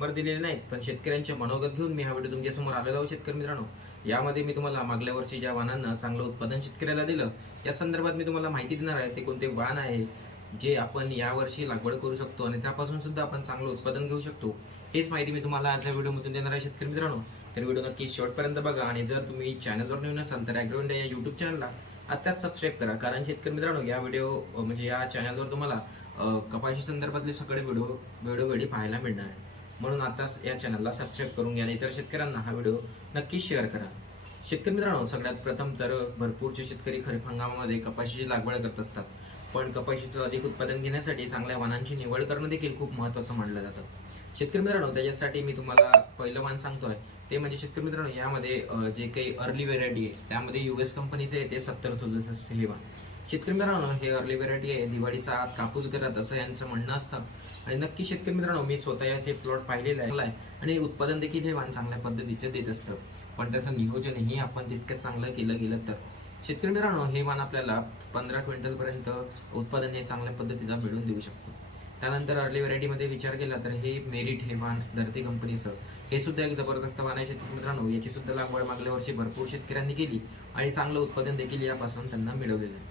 Number दिलेले नाहीत पण शेतकऱ्यांचे मनोगत घेऊन मी हा व्हिडिओ तुमच्यासमोर आलेलो आहोत शेतकरी मित्रांनो. यामध्ये मी तुम्हाला मागल्या वर्षी ज्या वाहनांना चांगलं उत्पादन शेतकऱ्याला दिलं या संदर्भात मी तुम्हाला माहिती देणार आहे ते कोणते वाहन आहे जे आपण यावर्षी लागवड करू शकतो आणि त्यापासून सुद्धा आपण चांगलं उत्पादन घेऊ शकतो हेच माहिती मी तुम्हाला आजच्या व्हिडिओमधून देणार आहे शेतकरी मित्रांनो. तर व्हिडिओ नक्की शेवटपर्यंत बघा आणि जर तुम्ही चॅनलवर नवीन असाल तर ॲग्रो इंडिया या यूट्यूब चॅनलला आत्ताच सबस्क्राईब करा कारण शेतकरी मित्रांनो या व्हिडिओ म्हणजे या चॅनलवर तुम्हाला कपाशी संदर्भातले सगळे व्हिडिओ वेळोवेळी पाहायला मिळणार आहे. म्हणून आताच या चॅनलला सबस्क्राईब करून घ्या. इतर शेतकऱ्यांना हा व्हिडिओ नक्की शेअर करा. शेतकरी मित्रांनो सगळ्यात प्रथम तर भरपूरचे शेतकरी खरीप हंगामामध्ये कपाशीची लागवड करत असतात. पण कपाशीचं अधिक उत्पादन घेण्यासाठी चांगल्या वाणांची निवड करणं देखील खूप महत्त्वाचं मानलं जातं. शेतकरी मित्रांनो त्याच्यासाठी मी तुम्हाला पहिलं वाण सांगतोय. ते म्हणजे शेतकरी मित्रांनो यामध्ये जे काही अर्ली व्हेरायटी आहे त्यामध्ये युएस कंपनीचे आहे ते सत्तर सदुसष्ट हे वाण शेतकरी मित्रांनो हे अर्ली व्हेरायटी आहे. दिवाळीचा आत कापूस करत असं यांचं म्हणणं असतं. आणि नक्की शेतकरी मित्रांनो मी स्वतः याचे प्लॉट पाहिलेला आहे. आणि उत्पादन देखील हे वाण चांगल्या पद्धतीचं देत असतं. पण त्याचं नियोजनही आपण तितकं चांगलं केलं गेलं तर. शेतकरी मित्रांनो हे वाण आपल्याला पंधरा क्विंटलपर्यंत उत्पादन हे चांगल्या पद्धतीचा मिळून देऊ शकतो. त्यानंतर अर्ली व्हरायटीमध्ये विचार केला तर हे मेरिट हे वाण धरती कंपनीचं हे सुद्धा एक जबरदस्त वाण आहे शेतकरी मित्रांनो. याची सुद्धा लागवड मागल्या वर्षी भरपूर शेतकऱ्यांनी केली. आणि चांगलं उत्पादन देखील यापासून त्यांना मिळवलेलं आहे.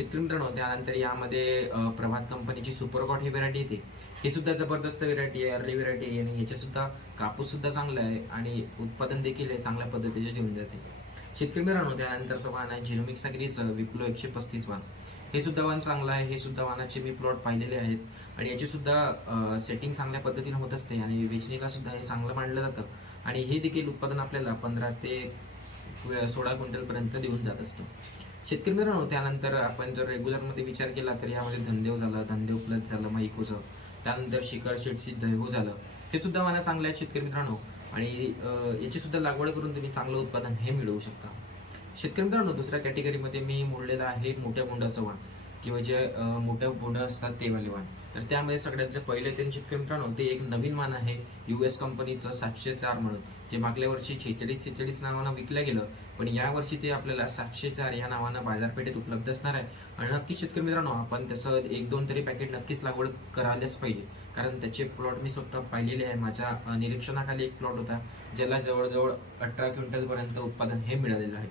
शेतकरी मित्रांनो त्यानंतर यामध्ये प्रभात कंपनीची सुपरकॉट ही व्हरायटी येते. ही सुद्धा जबरदस्त व्हरायटी आहे अर्ली व्हरायटी आहे आणि याचे सुद्धा कापूस सुद्धा चांगला आहे आणि उत्पादन देखील हे चांगल्या पद्धतीचे घेऊन जाते. शेतकरी मित्रांनो त्यानंतर तो वाहन आहे झिरोमिक्स अग्रीस विप्लो एकशे पस्तीस वाहन हे सुद्धा वाहन चांगलं आहे हे सुद्धा वाहनाचे मी प्लॉट पाहिलेले आहेत. आणि याची सुद्धा सेटिंग चांगल्या पद्धतीने होत असते आणि वेचणीला सुद्धा हे चांगलं मांडलं जातं. आणि हे देखील उत्पादन आपल्याला पंधरा ते सोळा क्विंटल पर्यंत देऊन जात असतो. शेतकरी मित्रांनो त्यानंतर आपण जर रेग्युलरमध्ये विचार केला तर यामध्ये धनदेव झालं धनदेव प्लस झालं माईकोचं त्यानंतर शिखर शेटशी जयहो झालं. हे सुद्धा मला चांगलं आहे शेतकरी मित्रांनो. आणि याची सुद्धा लागवड करून तुम्ही चांगलं उत्पादन हे मिळवू शकता. शेतकरी मित्रांनो दुसऱ्या कॅटेगरीमध्ये मी मोडलेलं आहे मोठ्या बोंडाचं चव्हाण. किंवा जे मोठ्या बोंड असतात ते वाले वाण तर त्यामध्ये सगळ्यांचं पहिले ते शेतकरी मित्रांनो ते एक नवीन वाण आहे यू एस कंपनीचं सातशे चार म्हणून. ते मागल्या वर्षी छेचाळीस छेचाळीस नावानं विकलं गेलं पण यावर्षी ते आपल्याला सातशे चार या नावानं बाजारपेठेत उपलब्ध असणार आहे. आणि नक्कीच शेतकरी मित्रांनो आपण त्याचं एक दोन तरी पॅकेट नक्कीच लागवड करायलाच पाहिजे. कारण त्याचे प्लॉट मी स्वतः पाहिलेले आहे. माझ्या निरीक्षणाखाली एक प्लॉट होता ज्याला जवळजवळ अठरा क्विंटलपर्यंत उत्पादन हे मिळालेलं आहे.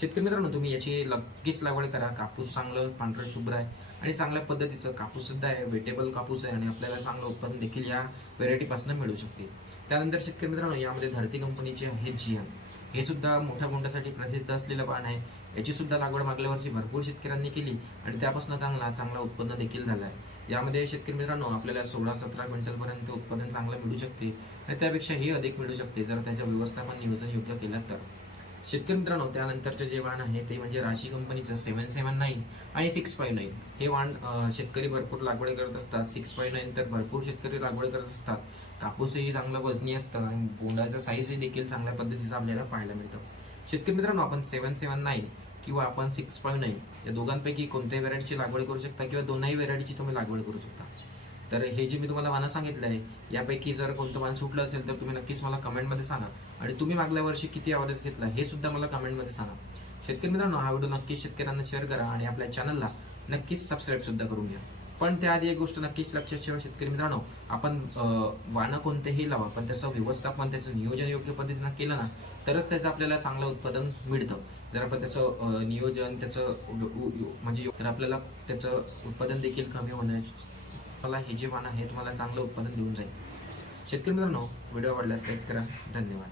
शेतकरी मित्रांनो तुम्ही याची लगेच लागवड करा. कापूस चांगलं पांढरं शुभ्र आहे आणि चांगल्या पद्धतीचं कापूस सुद्धा आहे. वेटेबल कापूस आहे आणि आपल्याला चांगलं उत्पादन देखील या व्हेरायटीपासून मिळू शकते. त्यानंतर शेतकरी मित्रांनो यामध्ये धरती कंपनीचे आहे जियन हे सुद्धा मोठ्या बोंडासाठी प्रसिद्ध असलेलं पान आहे. याची सुद्धा लागवड मागल्या वर्षी भरपूर शेतकऱ्यांनी केली आणि त्यापासून चांगला चांगला उत्पन्न देखील झालं आहे यामध्ये शेतकरी मित्रांनो आपल्याला सोळा सतरा क्विंटलपर्यंत उत्पादन चांगलं मिळू शकते आणि त्यापेक्षाही अधिक मिळू शकते जर त्याच्या व्यवस्थापन नियोजन योग्य केलं तर. शेतकरी मित्रांनो त्यानंतरचे जे वाण आहे ते म्हणजे राशी कंपनीचं सेवन सेवन नाईन आणि सिक्स फाईव्ह नाईन हे वाण शेतकरी भरपूर लागवड करत असतात. सिक्स फाईव्ह नाईन तर भरपूर शेतकरी लागवड करत असतात. कापूसही चांगलं वजनी असतं आणि बोंडाचा साईजही देखील चांगल्या पद्धतीचा आपल्याला पाहायला मिळतं. शेतकरी मित्रांनो आपण सेवन सेवन नाईन किंवा आपण सिक्स फाईव्ह नाईन या दोघांपैकी कोणत्याही व्हेरायटीची लागवड करू शकता किंवा दोनही व्हेरायटीची तुम्ही लागवड करू शकता. तर हे जे मी तुम्हाला वाणं सांगितलं आहे यापैकी जर कोणतं वाण सुटलं असेल तर तुम्ही नक्कीच मला कमेंटमध्ये सांगा. आणि तुम्ही मागल्या वर्षी किती अवरेज घेतला हे सुद्धा मला कमेंटमध्ये सांगा. शेतकरी मित्रांनो हा व्हिडिओ नक्कीच शेतकऱ्यांना शेअर करा आणि आपल्या चॅनलला नक्कीच सबस्क्राईब सुद्धा करून घ्या. पण त्याआधी एक गोष्ट नक्कीच लक्षात ठेवा शेतकरी मित्रांनो आपण वाणं कोणतेही लावा पण त्याचं व्यवस्थापन त्याचं नियोजन योग्य पद्धतीनं केलं ना तरच त्याचं आपल्याला चांगलं उत्पादन मिळतं. जर आपण त्याचं नियोजन त्याचं म्हणजे तर आपल्याला त्याचं उत्पादन देखील कमी होण्याची मला हे जे वाण आहे तुम्हाला चांगलं उत्पादन देऊन जाईल. शेतकरी मित्रांनो व्हिडिओ आवडल्यास लाईक करा. धन्यवाद.